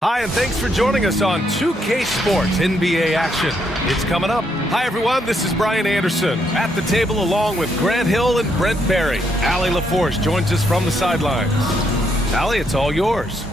Hi, and thanks for joining us on 2K Sports NBA action. It's coming up. Hi, everyone. This is Brian Anderson at the table along with Grant Hill and Brent Barry. Allie LaForce joins us from the sidelines. Allie, it's all yours.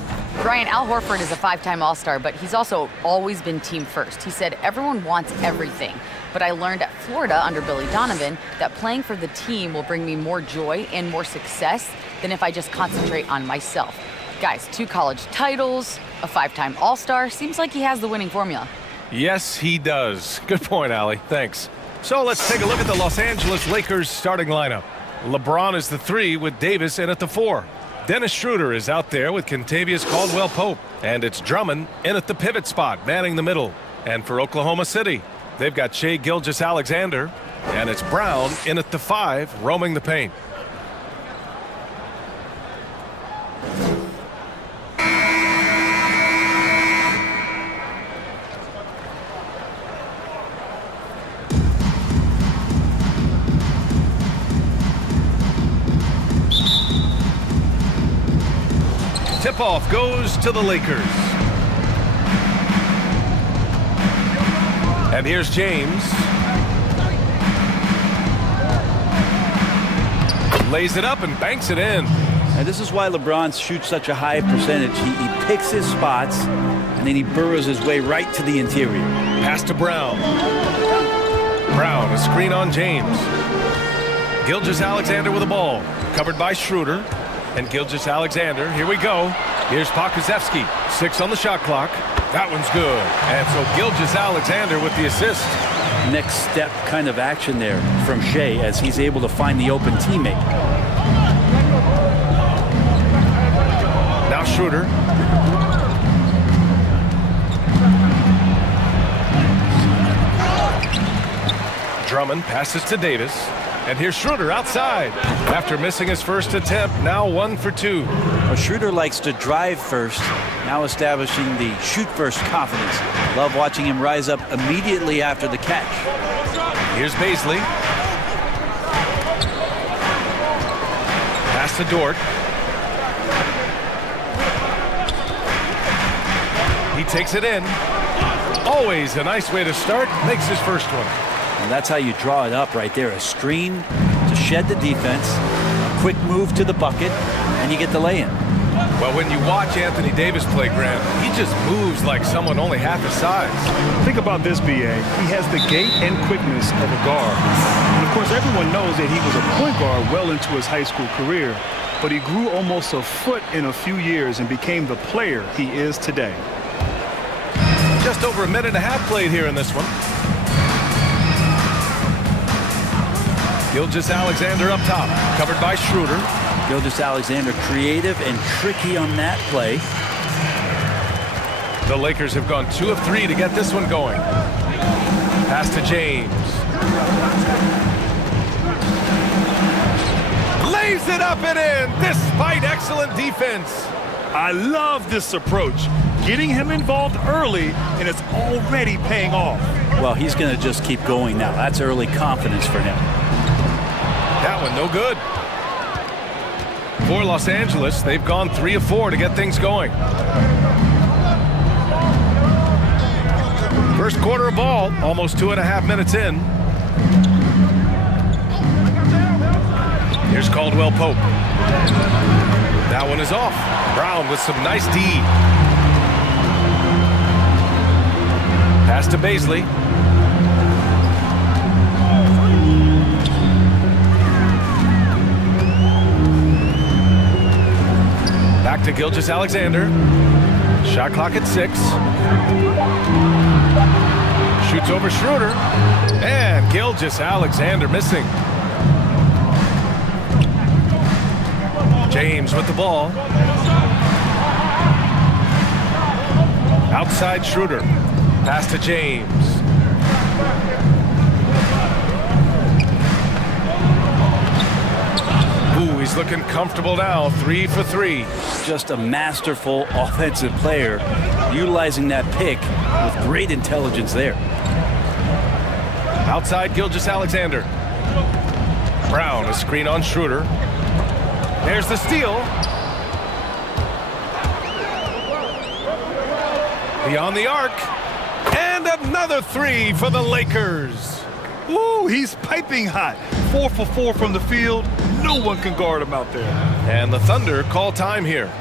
Brian, Al Horford is a five-time All-Star, but he's also always been team first. He said, everyone wants everything. But I learned at Florida under Billy Donovan that playing for the team will bring me more joy and more success than if I just concentrate on myself. Guys, 2 college titles, a 5-time All-Star. Seems like he has the winning formula. Yes, he does. Good point, Allie. Thanks. So let's take a look at the Los Angeles Lakers starting lineup. LeBron is the 3 with Davis in at the 4. Dennis Schroeder is out there with Kentavious Caldwell-Pope. And it's Drummond in at the pivot spot, manning the middle. And for Oklahoma City, they've got Shai Gilgeous-Alexander. And it's Brown in at the 5, roaming the paint. Tip-off goes to the Lakers. And here's James. Lays it up and banks it in. And this is why LeBron shoots such a high percentage. He picks his spots, and then he burrows his way right to the interior. Pass to Brown. Brown, a screen on James. Gilgeous-Alexander with the ball. Covered by Schroeder. And Gilgeous-Alexander, here we go. Here's Pokusevski, 6 on the shot clock. That one's good. And so Gilgeous-Alexander with the assist. Next step kind of action there from Shai as he's able to find the open teammate. Now Schroeder. Drummond passes to Davis. And here's Schroeder outside. After missing his first attempt, now 1 for 2. Well, Schroeder likes to drive first, now establishing the shoot first confidence. Love watching him rise up immediately after the catch. Here's Bazley. Pass to Dort. He takes it in. Always a nice way to start. Makes his first one. And that's how you draw it up right there. A screen to shed the defense, a quick move to the bucket, and you get the lay-in. Well, when you watch Anthony Davis play, Grant, he just moves like someone only half his size. Think about this, B.A. He has the gait and quickness of a guard. And, of course, everyone knows that he was a point guard well into his high school career, but he grew almost a foot in a few years and became the player he is today. Just over a minute and a half played here in this one. Gilgeous-Alexander up top, covered by Schroeder. Gilgeous-Alexander creative and tricky on that play. The Lakers have gone 2 of 3 to get this one going. Pass to James. Lays it up and in, despite excellent defense. I love this approach. Getting him involved early, and it's already paying off. Well, he's going to just keep going now. That's early confidence for him. That one no good. For Los Angeles, they've gone 3 of 4 to get things going. First quarter of ball, almost 2.5 minutes in. Here's Caldwell-Pope. That one is off. Brown with some nice D. Pass to Bazley. Back to Gilgeous-Alexander. Shot clock at 6. Shoots over Schroeder. And Gilgeous-Alexander missing. James with the ball. Outside Schroeder. Pass to James. Ooh, he's looking comfortable now. 3 for 3. Just a masterful offensive player, utilizing that pick with great intelligence there. Outside Gilgeous-Alexander. Brown, a screen on Schroeder. There's the steal. Beyond the arc. And another three for the Lakers. Ooh, he's piping hot. 4 for 4 from the field. No one can guard him out there. And the Thunder call time here.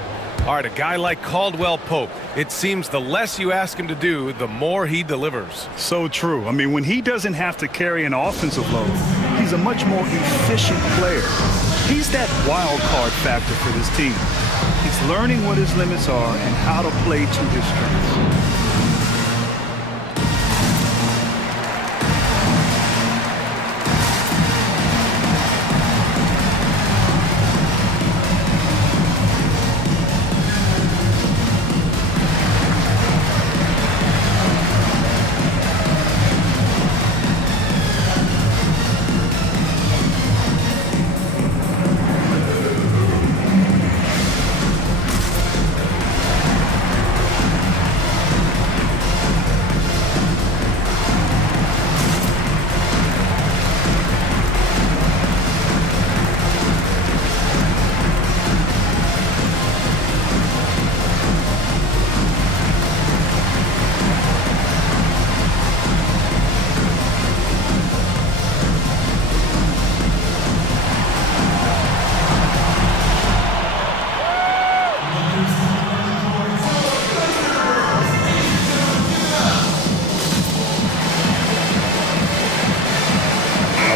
All right, a guy like Caldwell Pope, it seems the less you ask him to do, the more he delivers. So true. I mean, when he doesn't have to carry an offensive load, he's a much more efficient player. He's that wild card factor for this team. He's learning what his limits are and how to play to his strengths.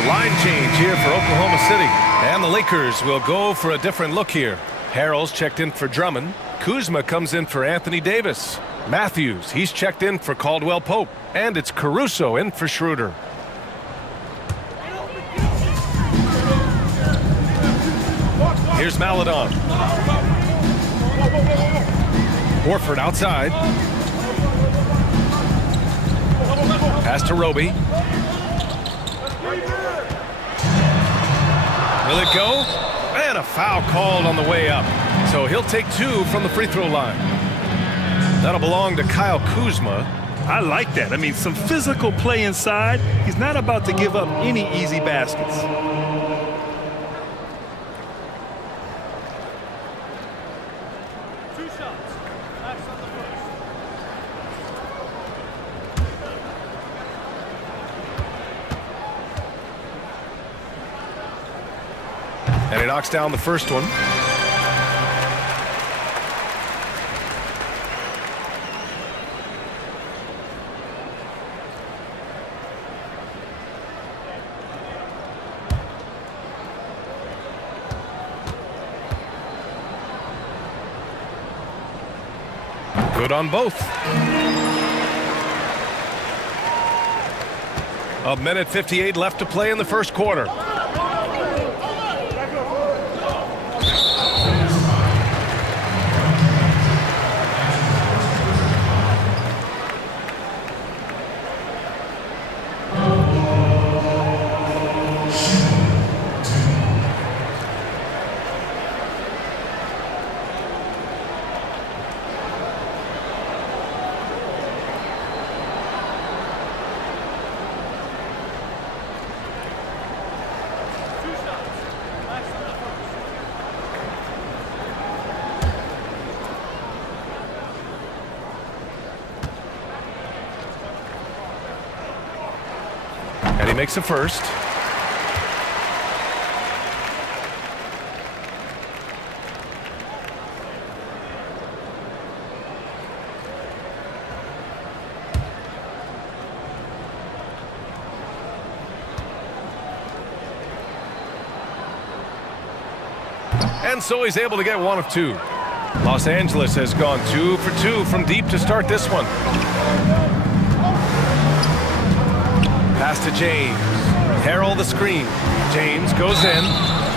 Line change here for Oklahoma City. And the Lakers will go for a different look here. Harrell's checked in for Drummond. Kuzma comes in for Anthony Davis. Matthews, he's checked in for Caldwell Pope. And it's Caruso in for Schroeder. Here's Maledon. Horford outside. Pass to Roby. Will it go? And a foul called on the way up. So he'll take 2 from the free throw line. That'll belong to Kyle Kuzma. I like that. I mean, some physical play inside. He's not about to give up any easy baskets. And he knocks down the first one. Good on both. A minute 58 left to play in the first quarter. And he makes a first. And so he's able to get 1 of 2. Los Angeles has gone 2 for 2 from deep to start this one. Pass to James. Harrell the screen. James goes in.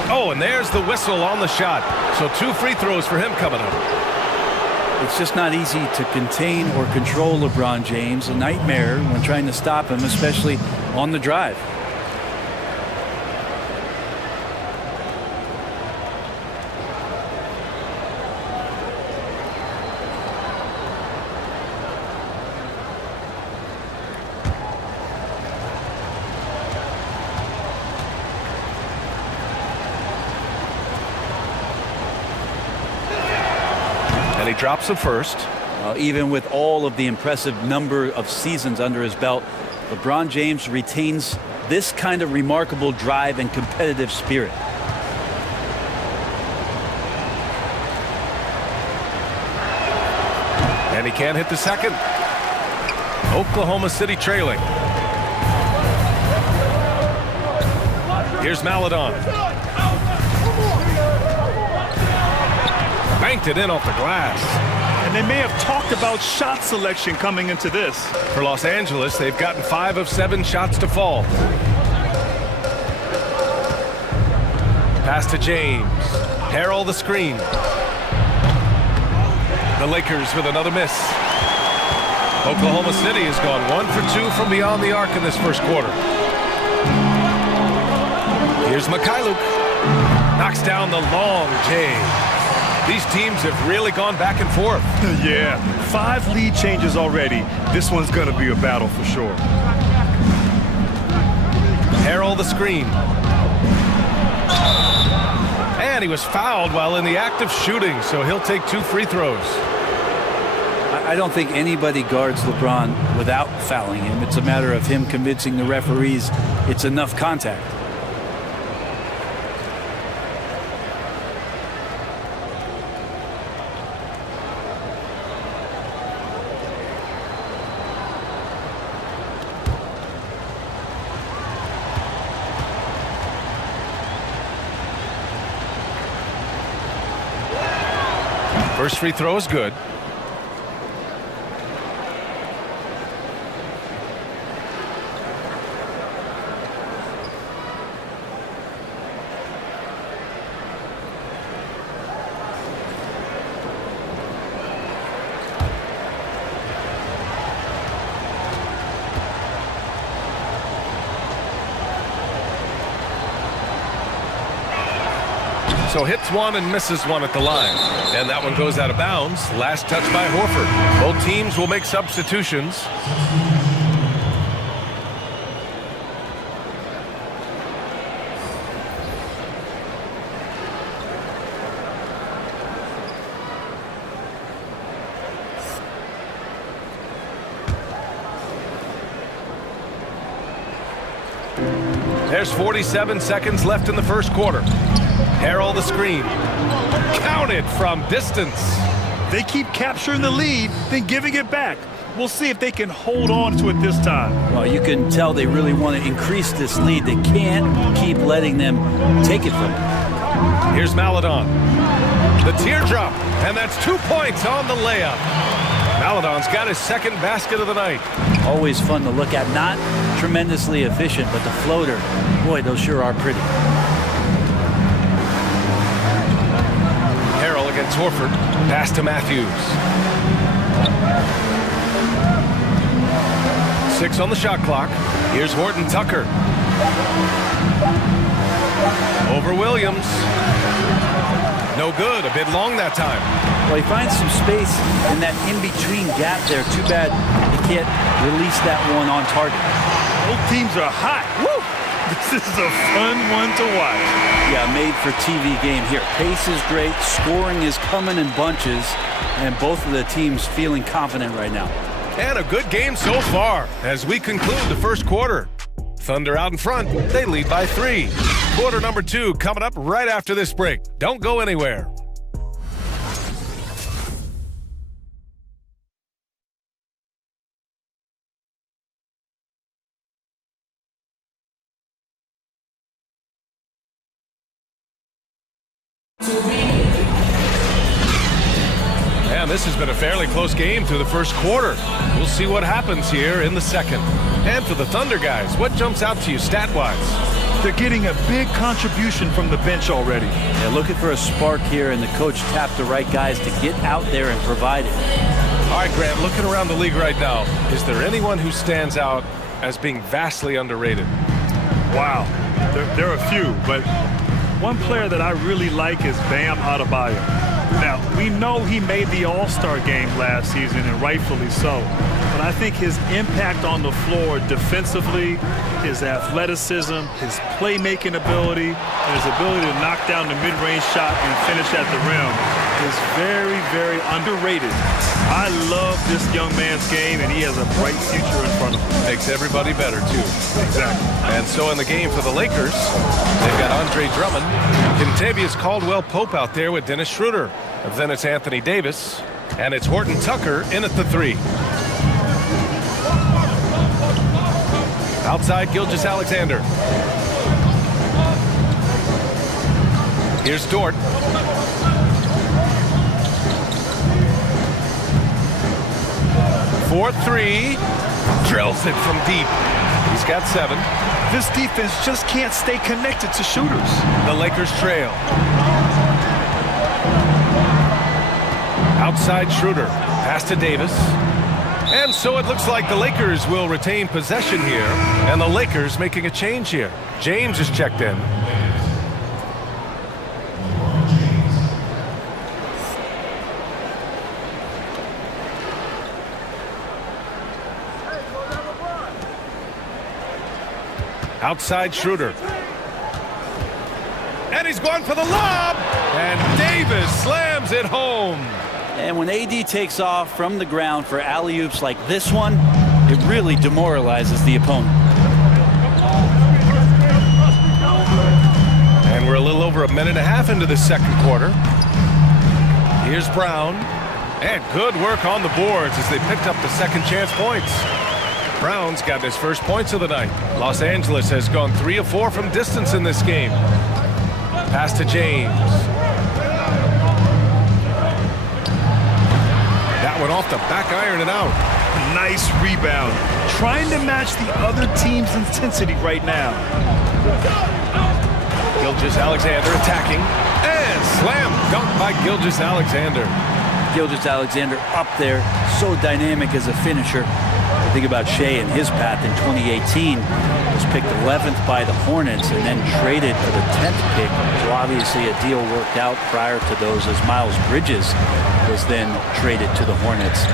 Oh, and there's the whistle on the shot. So 2 free throws for him coming up. It's just not easy to contain or control LeBron James. A nightmare when trying to stop him, especially on the drive. And he drops the first. Even with all of the impressive number of seasons under his belt, LeBron James retains this kind of remarkable drive and competitive spirit. And he can't hit the second. Oklahoma City trailing. Here's Maledon. Banked it in off the glass. And they may have talked about shot selection coming into this. For Los Angeles, they've gotten 5 of 7 shots to fall. Pass to James. Harrell the screen. The Lakers with another miss. Oklahoma City has gone 1 for 2 from beyond the arc in this first quarter. Here's Mikhailuk. Knocks down the long J. These teams have really gone back and forth. Yeah, 5 lead changes already. This one's going to be a battle for sure. Harrell the screen. And he was fouled while in the act of shooting, so he'll take 2 free throws. I don't think anybody guards LeBron without fouling him. It's a matter of him convincing the referees it's enough contact. First free throw is good. So hits one and misses one at the line. And that one goes out of bounds. Last touch by Horford. Both teams will make substitutions. There's 47 seconds left in the first quarter. Harrell the screen. Counted from distance. They keep capturing the lead, then giving it back. We'll see if they can hold on to it this time. Well, you can tell they really want to increase this lead. They can't keep letting them take it from them. Here's Maledon. The teardrop, and that's 2 points on the layup. Maledon's got his second basket of the night. Always fun to look at. Not tremendously efficient, but the floater, boy, those sure are pretty. Harrell against Horford. Pass to Matthews. 6 on the shot clock. Here's Horton Tucker. Over Williams. No good. A bit long that time. Well, he finds some space in that in-between gap there. Too bad he can't release that one on target. Both teams are hot. Woo! This is a fun one to watch. Yeah, made for TV game here. Pace is great. Scoring is coming in bunches. And both of the teams feeling confident right now. And a good game so far as we conclude the first quarter. Thunder out in front. They lead by 3. Quarter number 2 coming up right after this break. Don't go anywhere. And this has been a fairly close game through the first quarter. We'll see what happens here in the second. And for the Thunder guys, what jumps out to you stat-wise? They're getting a big contribution from the bench already. They're looking for a spark here, and the coach tapped the right guys to get out there and provide it. All right, Grant, looking around the league right now, is there anyone who stands out as being vastly underrated? Wow, there are a few, but one player that I really like is Bam Adebayo. Now, we know he made the All-Star game last season, and rightfully so. But I think his impact on the floor defensively, his athleticism, his playmaking ability, and his ability to knock down the mid-range shot and finish at the rim is very, very underrated. I love this young man's game, and he has a bright future in front of him. Makes everybody better, too. Exactly. And so in the game for the Lakers, they've got Andre Drummond, Kentavious Caldwell-Pope out there with Dennis Schroeder. Then it's Anthony Davis, and it's Horton Tucker in at the 3. Outside, Gilgeous-Alexander. Here's Dort. For 3. Drills it from deep. He's got 7. This defense just can't stay connected to shooters. The Lakers trail. Outside Schroeder. Pass to Davis. And so it looks like the Lakers will retain possession here. And the Lakers making a change here. James is checked in. Outside Schroeder. And he's going for the lob. And Davis slams it home. And when AD takes off from the ground for alley-oops like this one, it really demoralizes the opponent. And we're a little over a minute and a half into the second quarter. Here's Brown. And good work on the boards as they picked up the second chance points. Brown's got his first points of the night. Los Angeles has gone 3 of 4 from distance in this game. Pass to James. That one off the back iron and out. Nice rebound. Trying to match the other team's intensity right now. Gilgeous-Alexander attacking. And slam dunk by Gilgeous-Alexander. Gilgeous-Alexander up there, so dynamic as a finisher. Think about Shea and his path in 2018. Was picked 11th by the Hornets and then traded for the 10th pick. So obviously a deal worked out prior to those as Miles Bridges was then traded to the Hornets.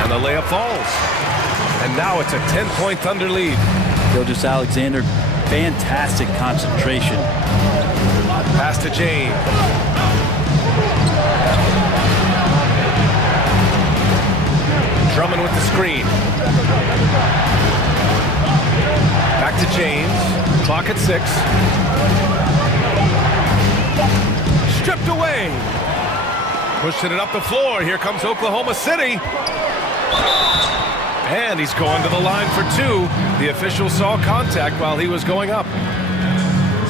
And the layup falls. And now it's a 10-point Thunder lead. Gilgeous-Alexander, fantastic concentration. Pass to James. Drummond with the screen. Back to James. Clock at 6. Stripped away. Pushing it up the floor. Here comes Oklahoma City. And he's going to the line for 2. The official saw contact while he was going up.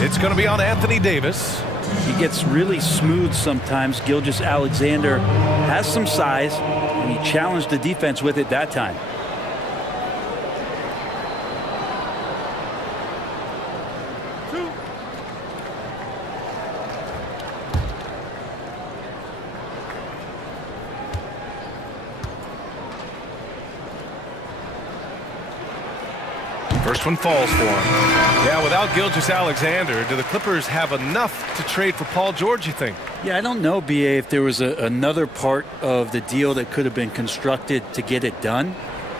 It's going to be on Anthony Davis. He gets really smooth sometimes. Gilgeous-Alexander has some size, and he challenged the defense with it that time. First one falls for him. Yeah, without Gilgeous-Alexander, do the Clippers have enough to trade for Paul George, you think? Yeah, I don't know, BA, if there was another part of the deal that could have been constructed to get it done.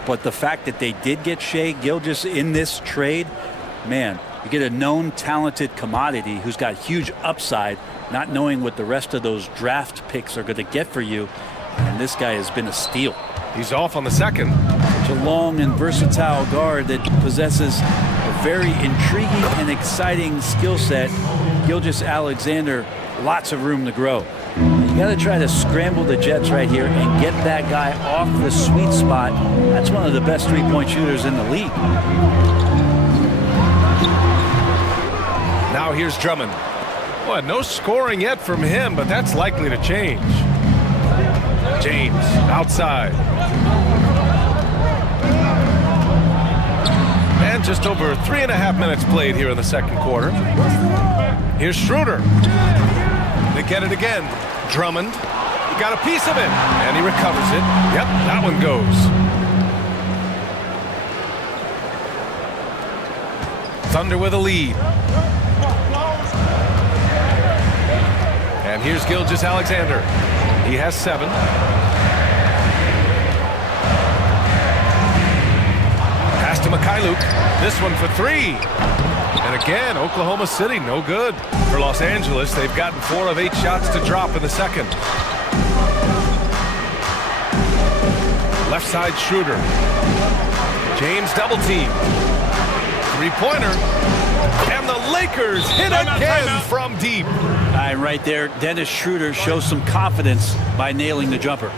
But the fact that they did get Shea Gilgeous in this trade, man, you get a known talented commodity who's got huge upside, not knowing what the rest of those draft picks are going to get for you. And this guy has been a steal. He's off on the second. Such a long and versatile guard that possesses a very intriguing and exciting skill set. Gilgeous-Alexander, lots of room to grow. You got to try to scramble the Jets right here and get that guy off the sweet spot. That's one of the best three-point shooters in the league. Now here's Drummond. Boy, no scoring yet from him, but that's likely to change. James outside. And just over 3.5 minutes played here in the second quarter. Here's Schroeder. They get it again. Drummond. He got a piece of it. And he recovers it. Yep, that one goes. Thunder with a lead. And here's Gilgeous-Alexander. He has 7. Pass to Mikhailuk. This one for 3. And again, Oklahoma City, no good. For Los Angeles, they've gotten 4 of 8 shots to drop in the second. Left side Schroeder. James double team. Three-pointer. And the Lakers hit again from deep. Right there, Dennis Schroeder shows some confidence by nailing the jumper.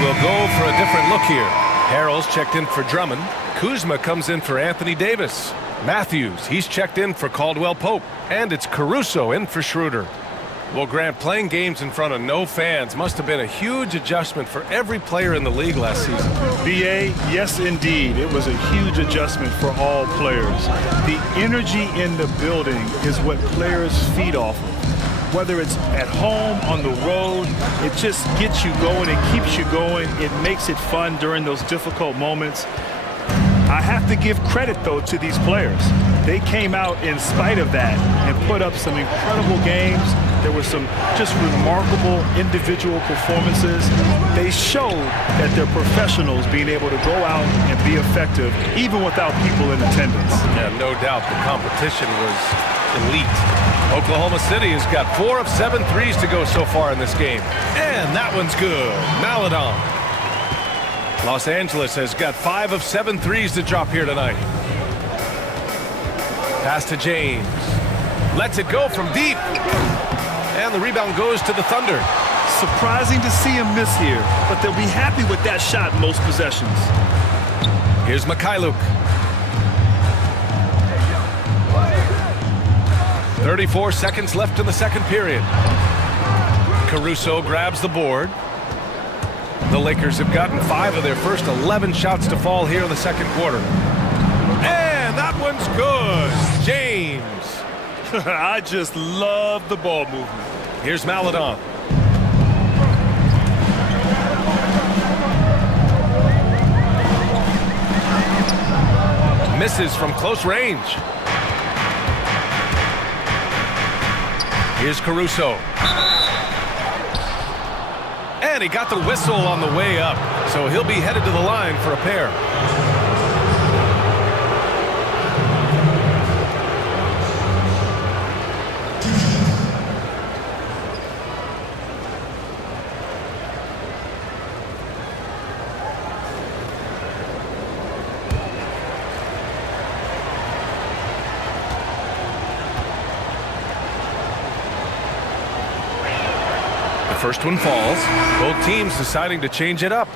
Will go for a different look here. Harrell's checked in for Drummond. Kuzma comes in for Anthony Davis. Matthews, he's checked in for Caldwell Pope. And it's Caruso in for Schroeder. Well, Grant, playing games in front of no fans must have been a huge adjustment for every player in the league last season. B.A., yes, indeed. It was a huge adjustment for all players. The energy in the building is what players feed off of. Whether it's at home, on the road, it just gets you going. It keeps you going. It makes it fun during those difficult moments. I have to give credit, though, to these players. They came out in spite of that and put up some incredible games. There were some just remarkable individual performances. They showed that they're professionals, being able to go out and be effective even without people in attendance. Yeah, no doubt the competition was elite. Oklahoma City has got 4 of 7 threes to go so far in this game. And that one's good. Maledon. Los Angeles has got 5 of 7 threes to drop here tonight. Pass to James. Lets it go from deep. And the rebound goes to the Thunder. Surprising to see him miss here, but they'll be happy with that shot in most possessions. Here's Mikhailuk. 34 seconds left in the second period. Caruso grabs the board. The Lakers have gotten 5 of their first 11 shots to fall here in the second quarter. And that one's good. James. I just love the ball movement. Here's Maledon. Misses from close range. Here's Caruso. And he got the whistle on the way up, so he'll be headed to the line for a pair. First one falls. Both teams deciding to change it up.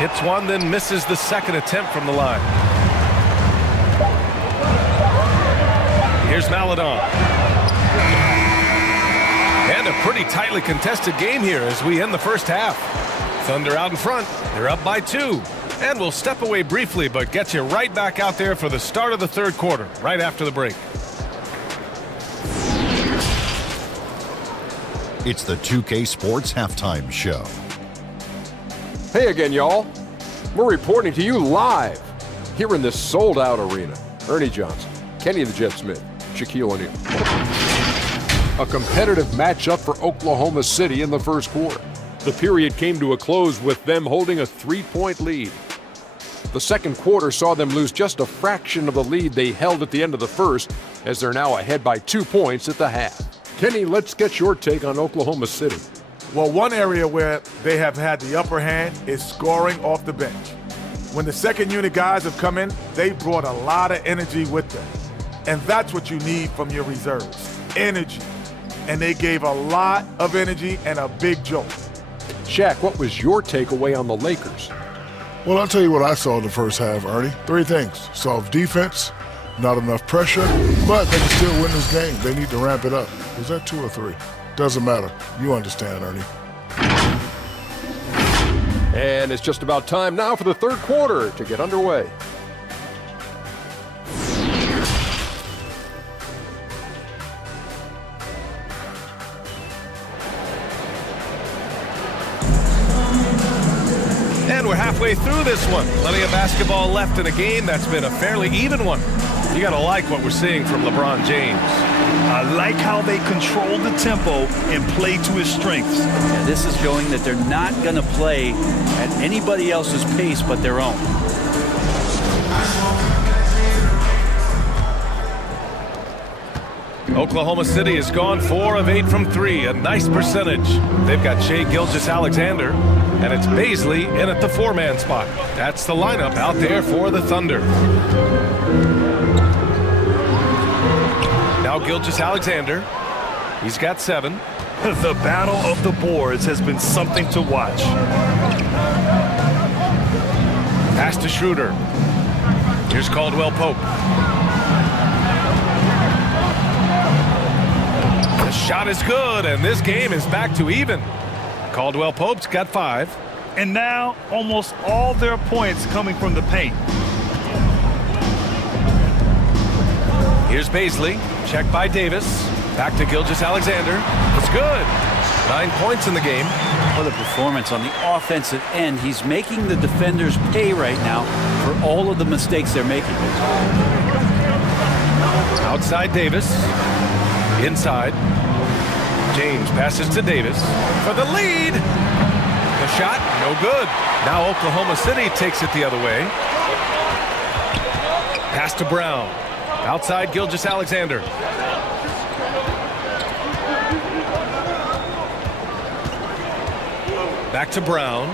Hits one, then misses the second attempt from the line. Here's Maledon. And a pretty tightly contested game here as we end the first half. Thunder out in front. They're up by 2. And we'll step away briefly, but get you right back out there for the start of the third quarter, right after the break. It's the 2K Sports Halftime Show. Hey again, y'all. We're reporting to you live here in this sold-out arena. Ernie Johnson, Kenny the Jet Smith, Shaquille O'Neal. A competitive matchup for Oklahoma City in the first quarter. The period came to a close with them holding a 3-point lead. The second quarter saw them lose just a fraction of the lead they held at the end of the first, as they're now ahead by 2 points at the half. Kenny, let's get your take on Oklahoma City. Well, one area where they have had the upper hand is scoring off the bench. When the second unit guys have come in, they brought a lot of energy with them. And that's what you need from your reserves, energy. And they gave a lot of energy and a big jolt. Shaq, what was your takeaway on the Lakers? Well, I'll tell you what I saw in the first half, Ernie. 3 things. Soft defense, not enough pressure, but they can still win this game. They need to ramp it up. Was that 2 or 3? Doesn't matter. You understand, Ernie. And it's just about time now for the third quarter to get underway. And we're halfway through this one. Plenty of basketball left in a game that's been a fairly even one. You gotta like what we're seeing from LeBron James. I like how they control the tempo and play to his strengths. Yeah, this is showing that they're not going to play at anybody else's pace but their own. Oklahoma City has gone 4 of 8 from 3, a nice percentage. They've got Shai Gilgeous-Alexander, and it's Bazley in at the 4-man spot. That's the lineup out there for the Thunder. Now Gilgeous-Alexander, he's got 7. The battle of the boards has been something to watch. Pass to Schroeder. Here's Caldwell Pope. The shot is good, and this game is back to even. Caldwell Pope's got 5. And now almost all their points coming from the paint. Here's Bazley, checked by Davis. Back to Gilgeous-Alexander. It's good. 9 points in the game. What a performance on the offensive end. He's making the defenders pay right now for all of the mistakes they're making. Outside Davis. Inside. James passes to Davis for the lead. The shot, no good. Now Oklahoma City takes it the other way. Pass to Brown. Outside Gilgeous-Alexander. Back to Brown.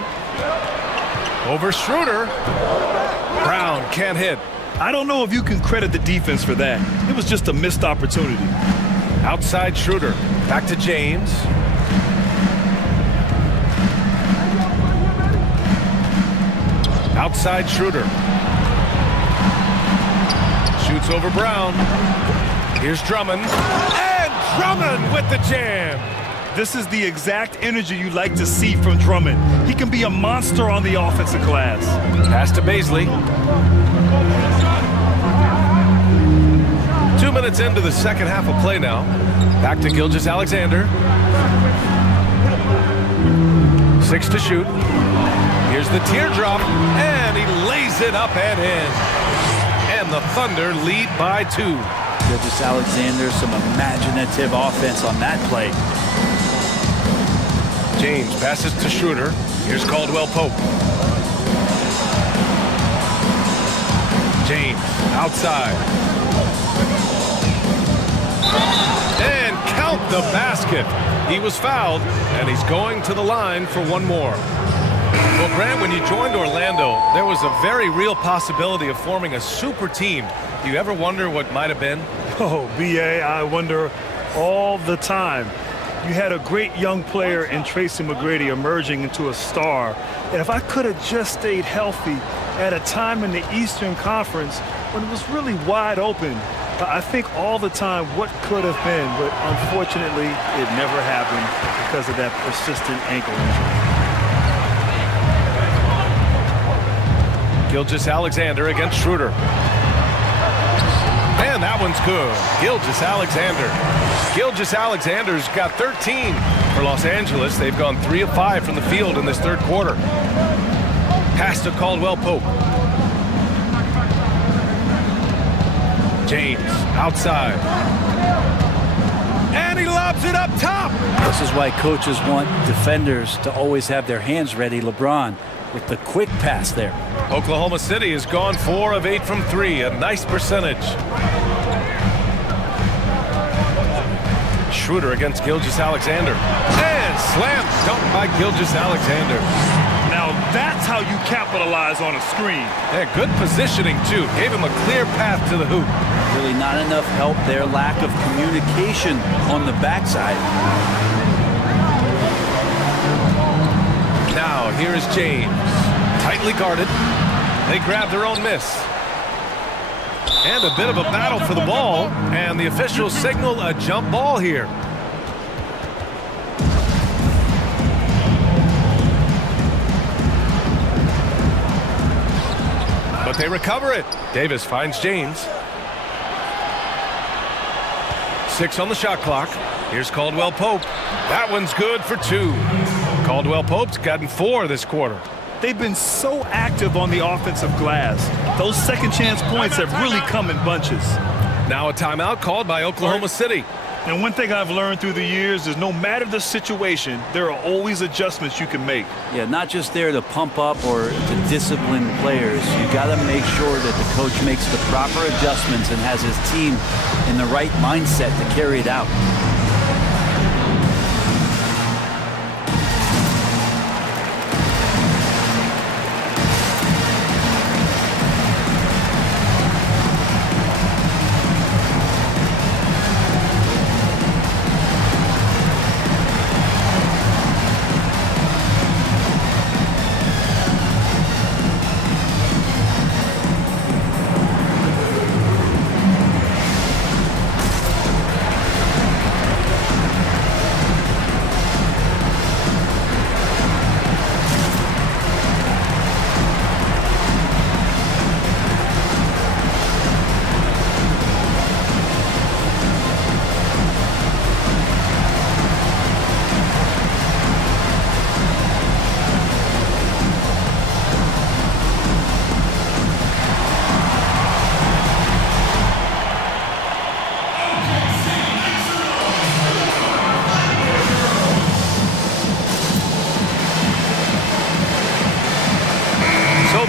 Over Schroeder. Brown can't hit. I don't know if you can credit the defense for that. It was just a missed opportunity. Outside Schroeder. Back to James. Outside Schroeder. Shoots over Brown. Here's Drummond. And Drummond with the jam. This is the exact energy you like to see from Drummond. He can be a monster on the offensive glass. Pass to Bazley. 2 minutes into the second half of play now. Back to Gilgeous-Alexander. 6 to shoot. Here's the teardrop, and he lays it up and in. And the Thunder lead by 2. Gilgeous-Alexander, some imaginative offense on that play. James passes to Schroeder. Here's Caldwell Pope. James outside. And count the basket. He was fouled, and he's going to the line for one more. Well, Grant, when you joined Orlando, there was a very real possibility of forming a super team. Do you ever wonder what might have been? Oh, B.A., I wonder all the time. You had a great young player in Tracy McGrady emerging into a star. And if I could have just stayed healthy at a time in the Eastern Conference when it was really wide open, I think all the time what could have been, but unfortunately it never happened because of that persistent ankle injury. Gilgeous-Alexander against Schroeder. And that one's good. Gilgeous-Alexander. Gilgeous-Alexander's got 13. For Los Angeles, they've gone 3 of 5 from the field in this third quarter. Pass to Caldwell Pope. James outside. And he lobs it up top. This is why coaches want defenders to always have their hands ready. LeBron with the quick pass there. Oklahoma City has gone 4 of 8 from 3, a nice percentage. Schroeder against Gilgeous-Alexander. And slam dunk by Gilgeous-Alexander. Now that's how you capitalize on a screen. Yeah, good positioning, too. Gave him a clear path to the hoop. Really not enough help there. Lack of communication on the backside. Now, here is James. Tightly guarded. They grab their own miss. And a bit of a battle for the ball. And the officials signal a jump ball here. But they recover it. Davis finds James. 6 on the shot clock. Here's Caldwell Pope. That one's good for 2. Caldwell Pope's gotten 4 this quarter. They've been so active on the offensive glass. Those second chance points have really come in bunches. Now a timeout called by Oklahoma City. And one thing I've learned through the years is no matter the situation, there are always adjustments you can make. Yeah, not just there to pump up or to discipline players. You got to make sure that the coach makes the proper adjustments and has his team in the right mindset to carry it out.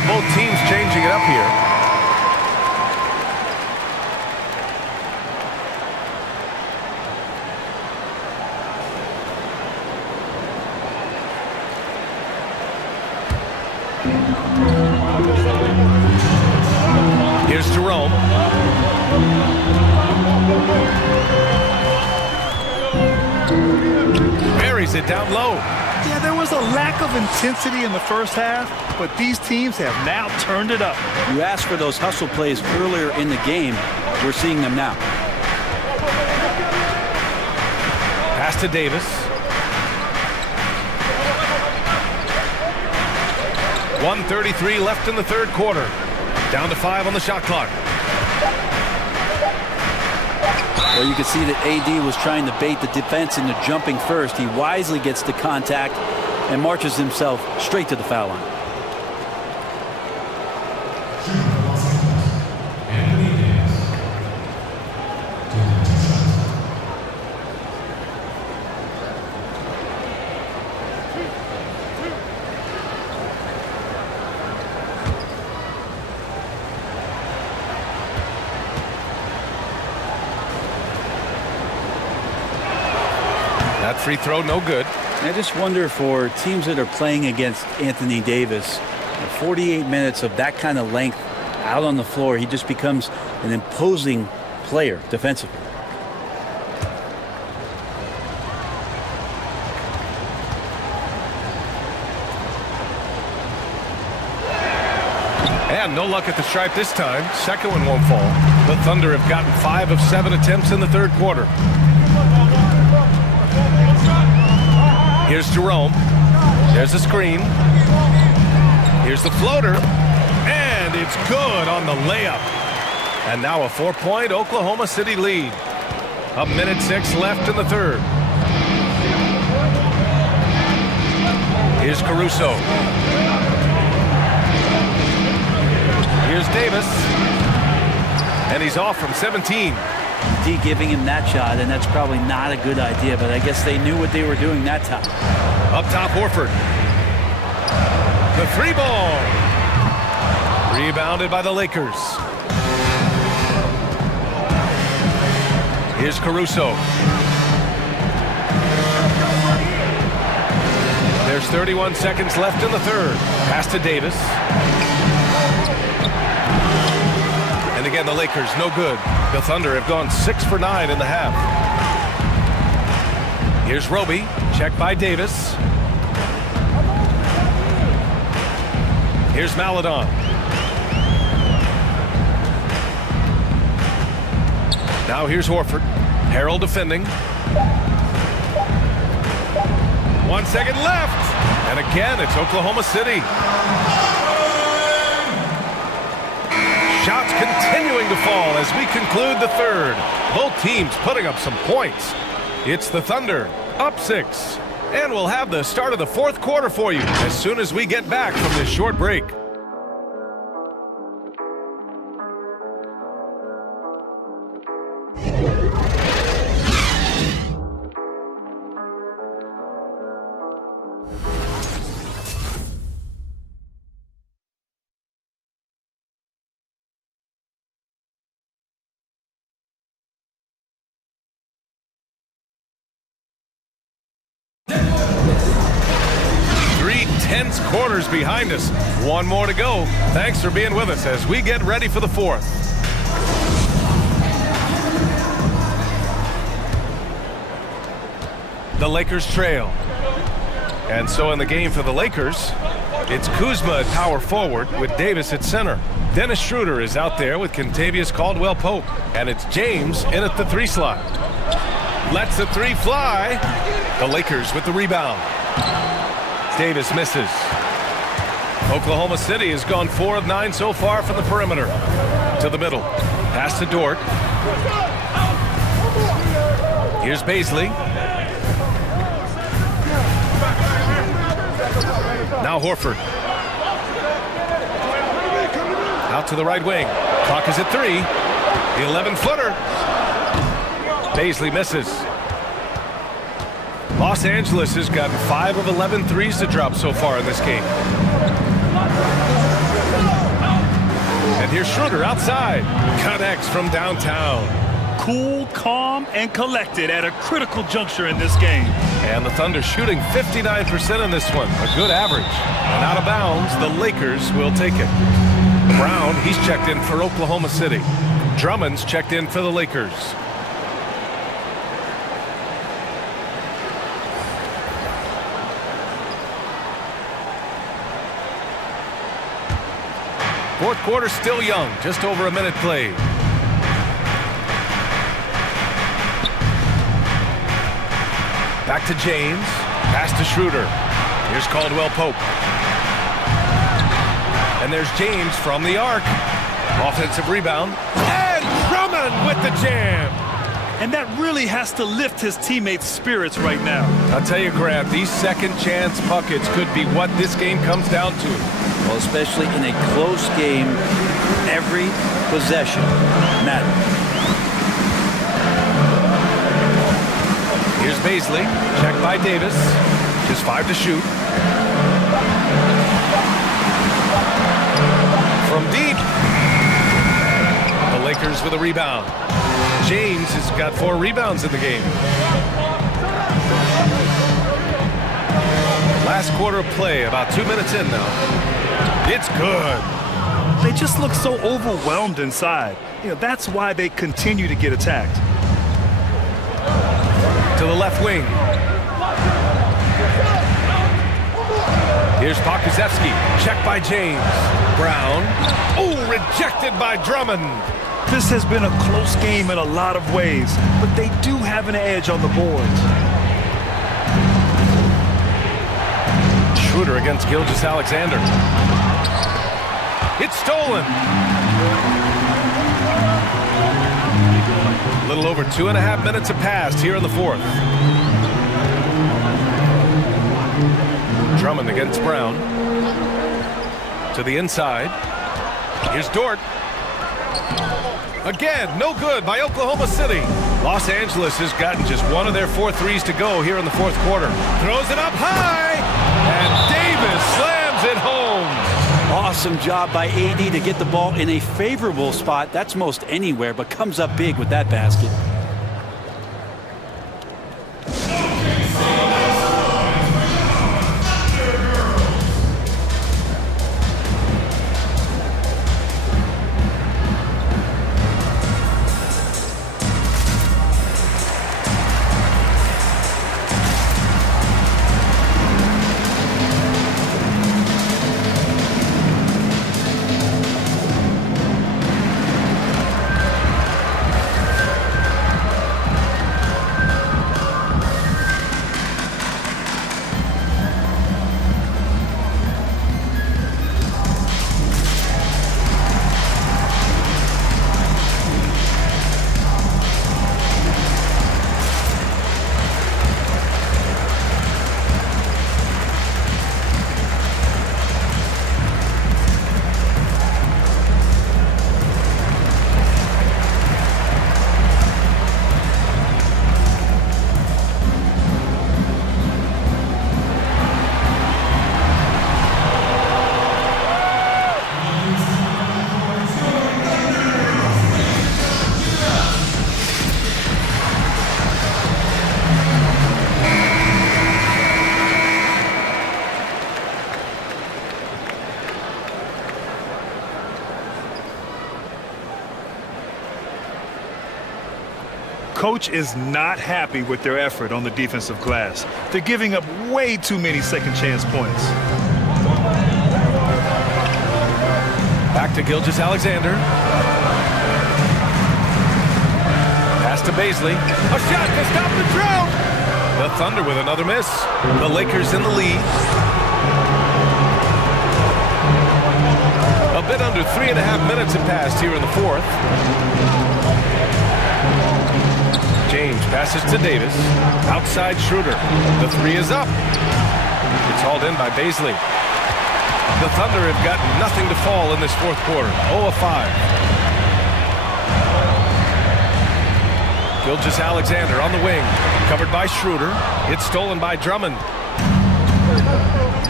Both teams changing it up here. Here's Jerome. Buries it down low. Yeah, there was a lack of intensity in the first half, but these teams have now turned it up. You asked for those hustle plays earlier in the game. We're seeing them now. Pass to Davis. 1:33 left in the third quarter. Down to 5 on the shot clock. Well, you can see that AD was trying to bait the defense into jumping first. He wisely gets the contact and marches himself straight to the foul line. That free throw, no good. I just wonder for teams that are playing against Anthony Davis, 48 minutes of that kind of length out on the floor, he just becomes an imposing player defensively. And no luck at the stripe this time. Second one won't fall. The Thunder have gotten 5 of 7 attempts in the third quarter. Here's Jerome. There's a screen. Here's the floater. And it's good on the layup. And now a 4-point Oklahoma City lead. 1:06 left in the third. Here's Caruso. Here's Davis. And he's off from 17. D giving him that shot, and that's probably not a good idea, but I guess they knew what they were doing that time. Up top, Horford. The 3-ball. Rebounded by the Lakers. Here's Caruso. There's 31 seconds left in the third. Pass to Davis. And again, the Lakers, no good. The Thunder have gone 6 for 9 in the half. Here's Roby. Checked by Davis. Here's Maledon. Now here's Horford. Harrell defending. 1 second left. And again, it's Oklahoma City. Shots continuing to fall as we conclude the third. Both teams putting up some points. It's the Thunder up 6. And we'll have the start of the fourth quarter for you as soon as we get back from this short break. Tense quarters behind us. One more to go. Thanks for being with us as we get ready for the fourth. The Lakers trail. And so in the game for the Lakers, it's Kuzma at power forward with Davis at center. Dennis Schroeder is out there with Kentavious Caldwell-Pope. And it's James in at the 3 slot. Lets the 3 fly. The Lakers with the rebound. Davis misses. Oklahoma City has gone 4 of 9 so far from the perimeter. To the middle. Pass to Dort. Here's Baisley. Now Horford. Out to the right wing. Clock is at 3. The 11-footer. Baisley misses. Los Angeles has gotten 5 of 11 threes to drop so far in this game. And here's Schroeder outside. Connects from downtown. Cool, calm, and collected at a critical juncture in this game. And the Thunder shooting 59% in this one. A good average. And out of bounds, the Lakers will take it. Brown, he's checked in for Oklahoma City. Drummond's checked in for the Lakers. Fourth quarter still young, just over a minute played. Back to James, pass to Schroeder. Here's Caldwell-Pope. And there's James from the arc. Offensive rebound. And Drummond with the jam. And that really has to lift his teammates' spirits right now. I'll tell you, Grant, these second chance buckets could be what this game comes down to. Well, especially in a close game, every possession matters. Here's Baisley, checked by Davis. Just 5 to shoot. From deep. The Lakers with a rebound. James has got 4 rebounds in the game. Last quarter of play, about 2 minutes in now. It's good. They just look so overwhelmed inside. That's why they continue to get attacked. To the left wing. Here's Pokusevski. Checked by James. Brown. Oh, rejected by Drummond. This has been a close game in a lot of ways, but they do have an edge on the boards. Schroeder against Gilgeous-Alexander. It's stolen. A little over 2.5 minutes have passed here in the fourth. Drummond against Brown. To the inside. Here's Dort. Again, no good by Oklahoma City. Los Angeles has gotten just one of their 4 threes to go here in the fourth quarter. Throws it up high, and Davis slams it home. Awesome job by AD to get the ball in a favorable spot. That's most anywhere, but comes up big with that basket. Coach is not happy with their effort on the defensive glass. They're giving up way too many second chance points. Back to Gilgeous-Alexander. Pass to Baisley. A shot to stop the drought. The Thunder with another miss. The Lakers in the lead. A bit under 3.5 minutes have passed here in the fourth. James passes to Davis. Outside Schroeder. The three is up. It's hauled in by Baisley. The Thunder have got nothing to fall in this fourth quarter. 0 of 5. Gilgeous-Alexander on the wing. Covered by Schroeder. It's stolen by Drummond.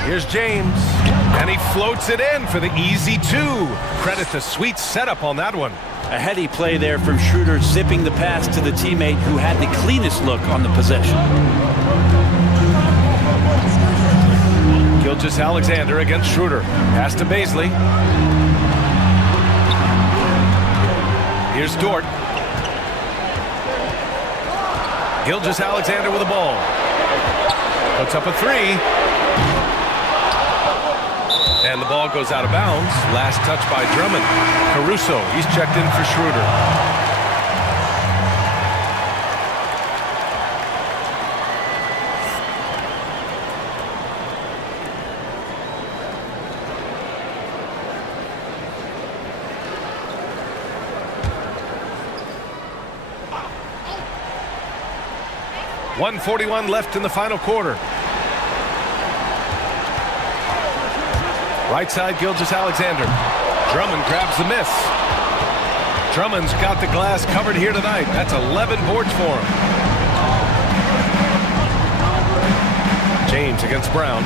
Here's James. And he floats it in for the easy 2. Credit the sweet setup on that one. A heady play there from Schroeder, zipping the pass to the teammate who had the cleanest look on the possession. Gilgeous-Alexander against Schroeder. Pass to Baisley. Here's Dort. Gilgeous-Alexander with the ball. Puts up a 3. And the ball goes out of bounds. Last touch by Drummond. Caruso, he's checked in for Schroeder. .141 left in the final quarter. Right side, Gilgeous-Alexander. Drummond grabs the miss. Drummond's got the glass covered here tonight. That's 11 boards for him. James against Brown.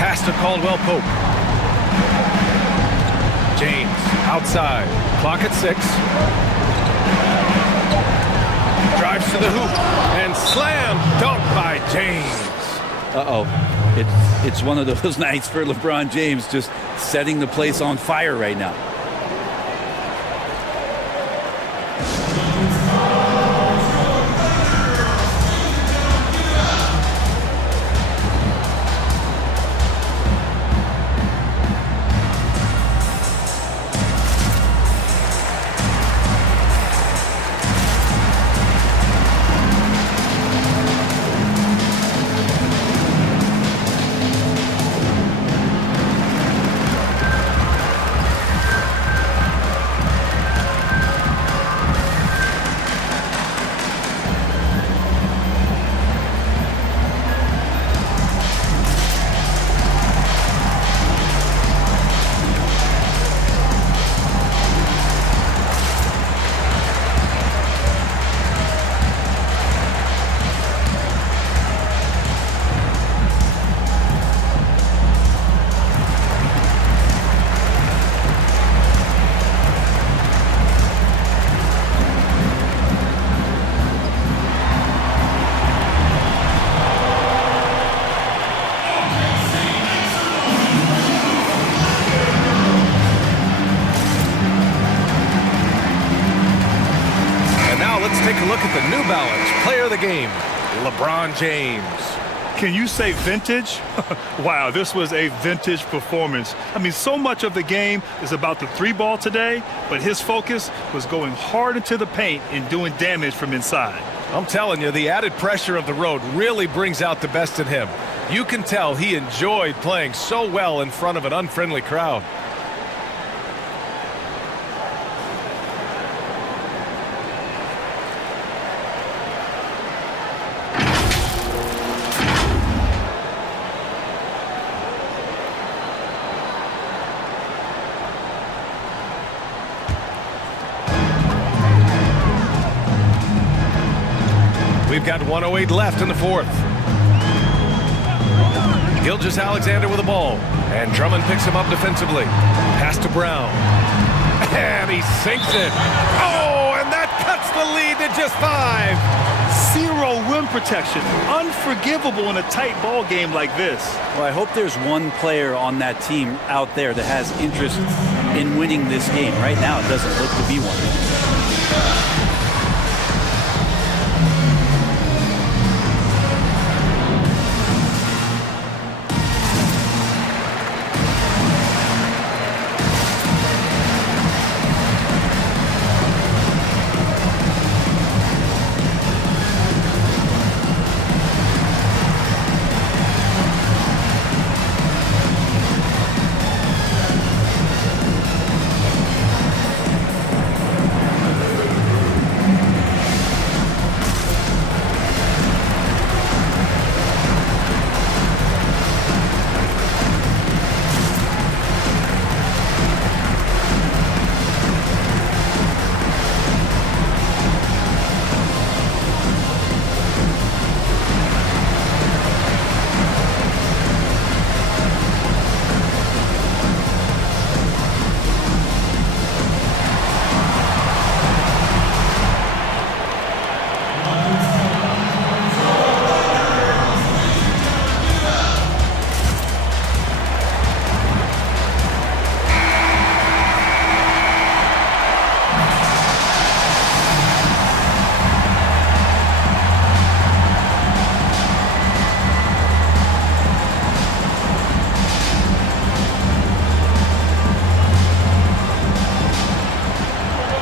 Pass to Caldwell Pope. James outside. Clock at 6. Drives to the hoop and slam dunk by James. Uh-oh. It's one of those nights for LeBron James, just setting the place on fire right now. let's take a look at the New Balance player of the game, LeBron James. Can you say vintage? Wow, this was a vintage performance. I mean, so much of the game is about the three ball today, but his focus was going hard into the paint and doing damage from inside. I'm telling you, the added pressure of the road really brings out the best in him. You can tell he enjoyed playing so well in front of an unfriendly crowd. We've got 1:08 left in the fourth. Gilgeous-Alexander with the ball. And Drummond picks him up defensively. Pass to Brown. And he sinks it. Oh, and that cuts the lead to just 5. Zero rim protection. Unforgivable in a tight ball game like this. Well, I hope there's one player on that team out there that has interest in winning this game. Right now, it doesn't look to be one.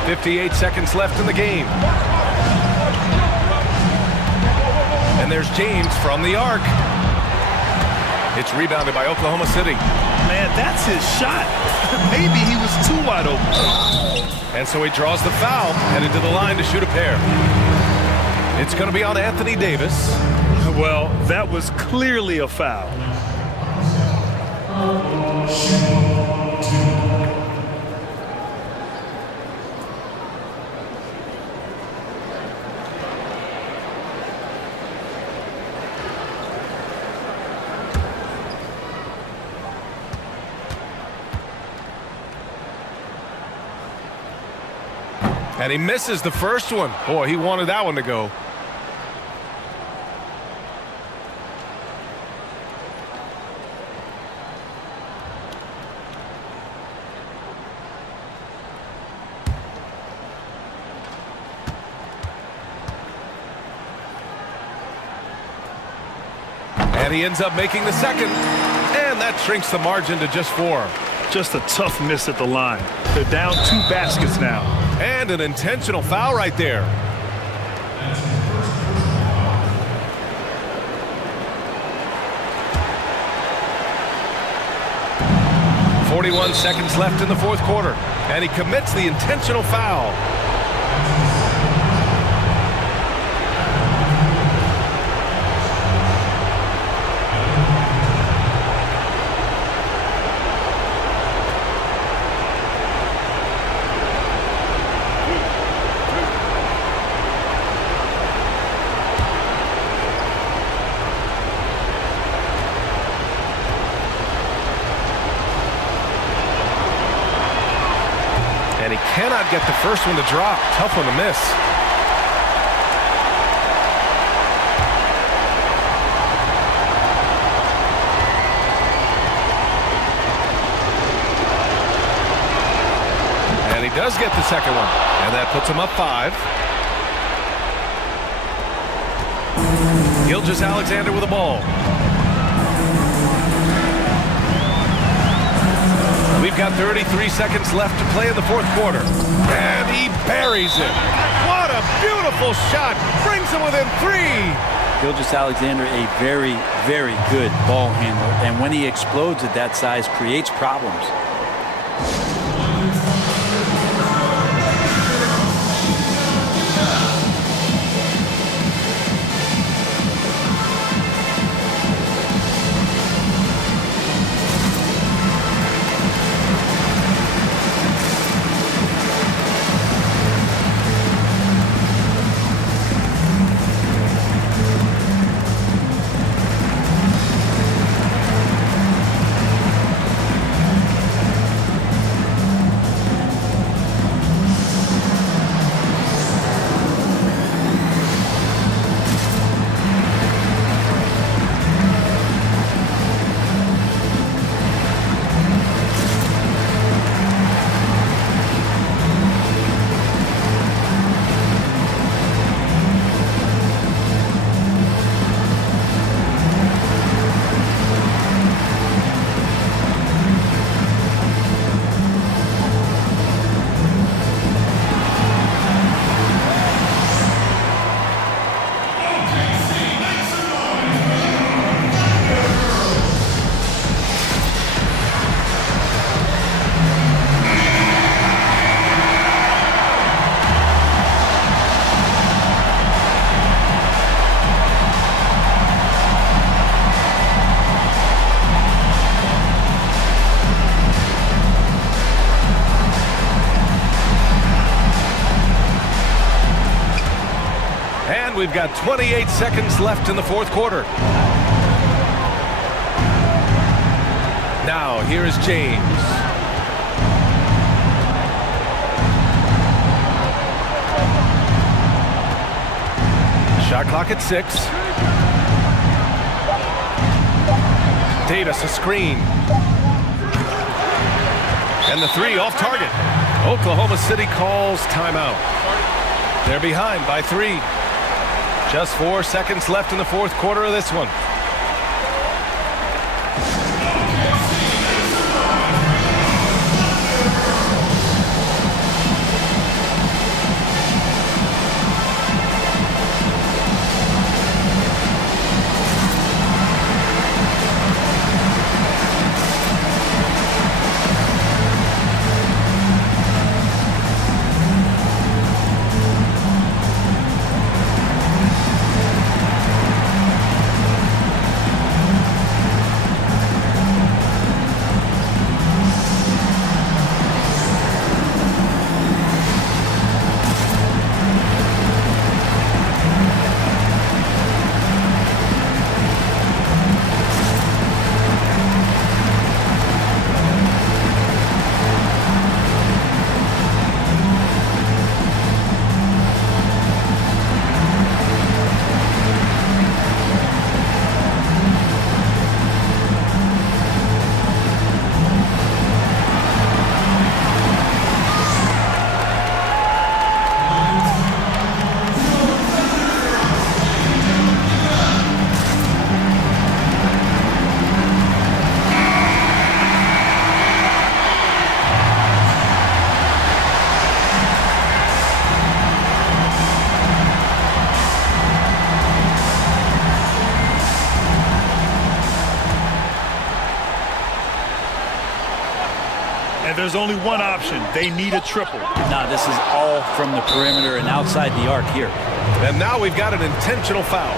.58 seconds left in the game. And there's James from the arc. It's rebounded by Oklahoma City. Man, that's his shot. Maybe he was too wide open. And so he draws the foul, headed to the line to shoot a pair. It's going to be on Anthony Davis. Well, that was clearly a foul. And he misses the first one. Boy, he wanted that one to go. And he ends up making the second. And that shrinks the margin to just 4. Just a tough miss at the line. They're down 2 baskets now. And an intentional foul right there. .41 seconds left in the fourth quarter. And he commits the intentional foul. And he cannot get the first one to drop. Tough one to miss. And he does get the second one. And that puts him up 5. Gilgeous-Alexander with the ball. We've got 33 seconds left to play in the fourth quarter. And he buries it. What a beautiful shot. Brings him within 3. Gilgeous-Alexander, a very, very good ball handler. And when he explodes at that size, creates problems. We've got 28 seconds left in the fourth quarter. Now, here is James. Shot clock at 6. Davis, a screen. And the 3 off target. Oklahoma City calls timeout. They're behind by 3. Just 4 seconds left in the fourth quarter of this one. And there's only one option. They need a triple. Now, this is all from the perimeter and outside the arc here. And now we've got an intentional foul.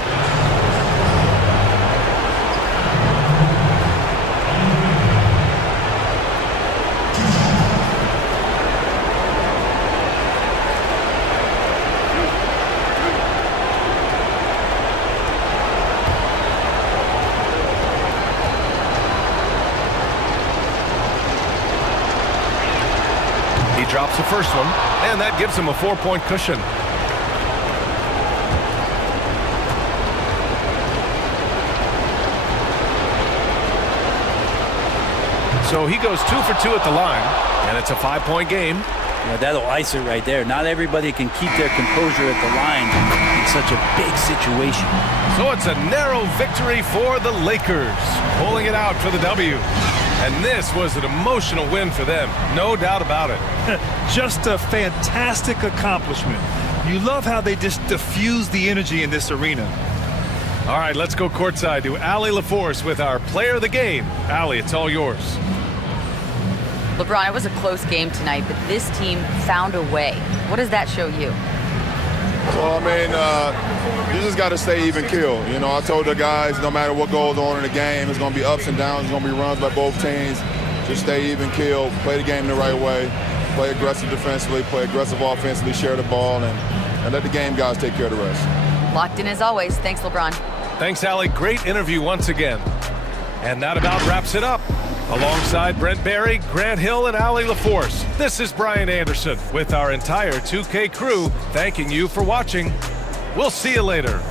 Drops the first one, and that gives him a 4-point cushion. So he goes 2 for 2 at the line, and it's a 5-point game. Yeah, that'll ice it right there. Not everybody can keep their composure at the line, such a big situation. So it's a narrow victory for the Lakers, pulling it out for the W. And this was an emotional win for them, no doubt about it. Just a fantastic accomplishment. You love how they just diffuse the energy in this arena. All right, let's go courtside to Allie LaForce with our player of the game. Allie, it's all yours. LeBron, it was a close game tonight, but this team found a way. What does that show you? Well, I mean, you just got to stay even keel. You know, I told the guys no matter what goes on in the game, it's going to be ups and downs. It's going to be runs by both teams. Just stay even keel, play the game the right way, play aggressive defensively, play aggressive offensively, share the ball, and let the game guys take care of the rest. Locked in as always. Thanks, LeBron. Thanks, Allie. Great interview once again. And that about wraps it up. Alongside Brent Barry, Grant Hill, and Allie LaForce, this is Brian Anderson with our entire 2K crew thanking you for watching. We'll see you later.